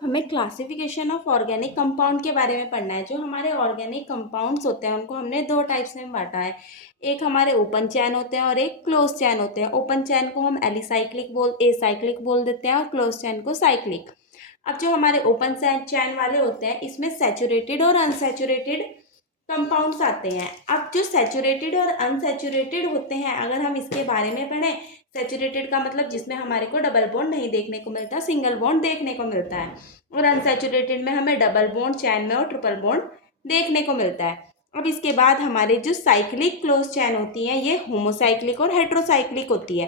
हमें classification of organic compound के बारे में पढ़ना है। जो हमारे ऑर्गेनिक कंपाउंड्स होते हैं उनको हमने दो टाइप्स में बांटा है। एक हमारे ओपन चैन होते हैं और एक क्लोज चैन होते हैं। ओपन चैन को हम एसाइक्लिक बोल देते हैं और क्लोज चैन को साइक्लिक। अब जो हमारे ओपन चैन वाले होते हैं इसमें सैचुरेटेड और अनसैचुरेटेड कंपाउंड्स आते हैं। अब जो सैचुरेटेड और अनसैचुरेटेड होते हैं अगर हम इसके बारे में पढ़ें, सैचुरेटेड का मतलब जिसमें हमारे को डबल बॉन्ड नहीं देखने को मिलता, सिंगल बॉन्ड देखने को मिलता है, और अनसैचुरेटेड में हमें डबल बॉन्ड चैन में और ट्रिपल बॉन्ड देखने को मिलता है। अब इसके बाद हमारे जो साइक्लिक क्लोज चैन होती है ये होमोसाइक्लिक और हेट्रोसाइक्लिक होती है।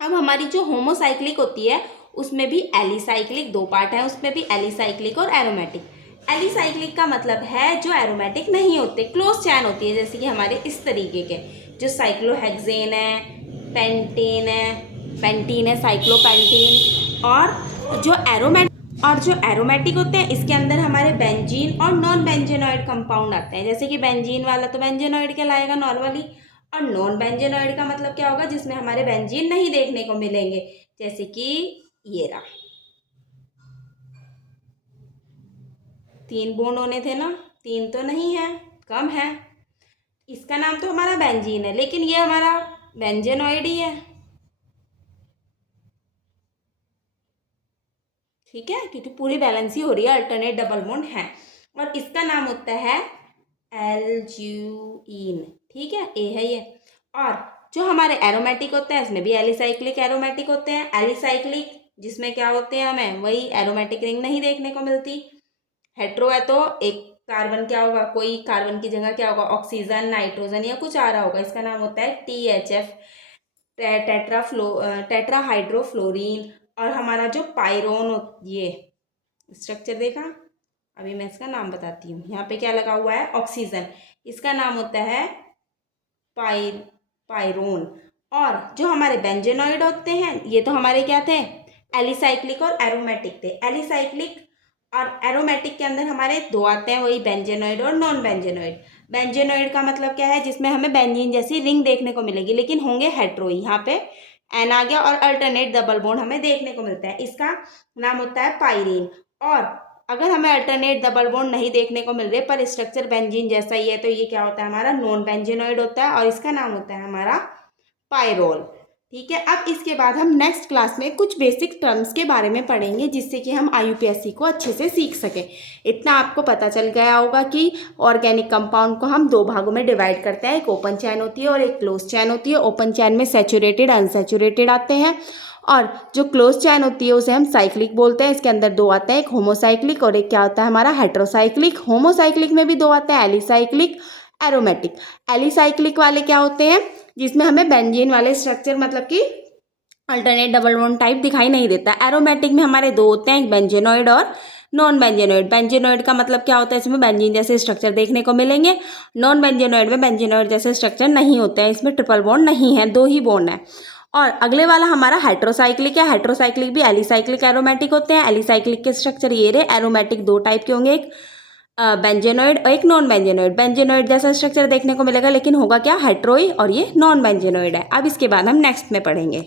अब हमारी जो होमोसाइक्लिक होती है उसमें भी एलिसाइक्लिक, दो पार्ट है उसमें भी, एलिसाइक्लिक और एरोमेटिक। एलिसाइक्लिक का मतलब है जो एरोमेटिक नहीं होते, क्लोज चैन होती है, जैसे कि हमारे इस तरीके के जो साइक्लोहेक्सेन है, पेंटीन है, साइक्लोपेंटीन। और जो एरोमेटिक होते हैं इसके अंदर हमारे बेंजीन और नॉन बेंजेनॉइड कंपाउंड आते हैं। जैसे कि बेंजीन वाला तो बेंजेनॉइड कहलाएगा नॉर्मली, और नॉन बेंजेनॉइड का मतलब क्या होगा, जिसमें हमारे बेंजीन नहीं देखने को मिलेंगे, जैसे कि ये रहा, 3 बॉन्ड होने थे ना, 3 तो नहीं है, कम है। इसका नाम तो हमारा बेंजीन है लेकिन ये हमारा बेंजेनॉइड ही है, ठीक है, क्योंकि पूरी बैलेंस ही हो रही है, अल्टरनेट डबल बॉन्ड है। और इसका नाम होता है एल्ज्यूइन, ठीक है, ए है ये। और जो हमारे एरोमेटिक होते हैं इसमें भी एलिसाइक्लिक एरोमेटिक होते हैं। एलिसाइक्लिक जिसमें क्या होते हैं, हमें वही एरोमेटिक रिंग नहीं देखने को मिलती। हेट्रो है तो एक कार्बन क्या होगा, कोई कार्बन की जगह क्या होगा, ऑक्सीजन, नाइट्रोजन या कुछ आ रहा होगा, इसका नाम होता है THF, टेट्राहाइड्रोफ्लोरीन। और हमारा जो पायरोन, ये स्ट्रक्चर देखा, अभी मैं इसका नाम बताती हूँ। यहाँ पे क्या लगा हुआ है, ऑक्सीजन, इसका नाम होता है पायरोन। और जो हमारे बेंजेनॉइड होते हैं ये तो हमारे क्या थे, एलिसाइक्लिक और एरोमेटिक थे। एलिसाइक्लिक और एरोमेटिक के अंदर हमारे दो आते हैं, वही बेंजेनॉइड और नॉन बेंजेनॉइड। बेंजेनॉइड का मतलब क्या है, जिसमें हमें बेंजीन जैसी रिंग देखने को मिलेगी लेकिन होंगे हेट्रो, यहाँ पे एन आ गया, और अल्टरनेट डबल बॉन्ड हमें देखने को मिलता है, इसका नाम होता है पायरीन। और अगर हमें अल्टरनेट डबल बॉन्ड नहीं देखने को मिल रहे पर स्ट्रक्चर बेंजीन जैसा ही है तो ये क्या होता है, हमारा नॉन बेंजेनॉइड होता है और इसका नाम होता है हमारा पायरोल, ठीक है। अब इसके बाद हम नेक्स्ट क्लास में कुछ बेसिक टर्म्स के बारे में पढ़ेंगे जिससे कि हम IUPAC को अच्छे से सीख सकें। इतना आपको पता चल गया होगा कि ऑर्गेनिक कंपाउंड को हम दो भागों में डिवाइड करते हैं, एक ओपन चैन होती है और एक क्लोज चैन होती है। ओपन चैन में सैचुरेटेड अनसैचुरेटेड आते हैं, और जो क्लोज चैन होती है उसे हम साइक्लिक बोलते हैं। इसके अंदर दो आते हैं, एक होमोसाइक्लिक और एक क्या होता है हमारा हेट्रोसाइक्लिक। होमोसाइक्लिक में भी दो आते हैं, एलिसाइक्लिक, एरोमेटिक। एलिसाइक्लिक वाले क्या होते हैं, जिसमें हमें बेंजीन वाले स्ट्रक्चर मतलब कि अल्टरनेट डबल बॉन्ड टाइप दिखाई नहीं देता। एरोमेटिक में हमारे दो होते हैं, एक बेंजेनॉइड और नॉन बेंजेनॉइड। बेंजेनॉइड का मतलब क्या होता है, इसमें बेंजीन जैसे स्ट्रक्चर देखने को मिलेंगे। नॉन बेंजेनॉइड में बेंजेनॉइड जैसे स्ट्रक्चर नहीं होते हैं, इसमें ट्रिपल बॉन्ड नहीं है, दो ही बॉन्ड है। और अगले वाला हमारा हेट्रोसाइक्लिक है। हेट्रोसाइक्लिक भी एलिसाइक्लिक एरोमेटिक होते हैं। एलिसाइक्लिक के स्ट्रक्चर ये रहे, एरोमेटिक दो टाइप के होंगे, एक बेंजेनॉइड और एक नॉन बेंजेनॉइड। बेंजेनॉइड जैसा स्ट्रक्चर देखने को मिलेगा लेकिन होगा क्या, हेट्रोई, और ये नॉन बेंजेनॉइड है। अब इसके बाद हम नेक्स्ट में पढ़ेंगे।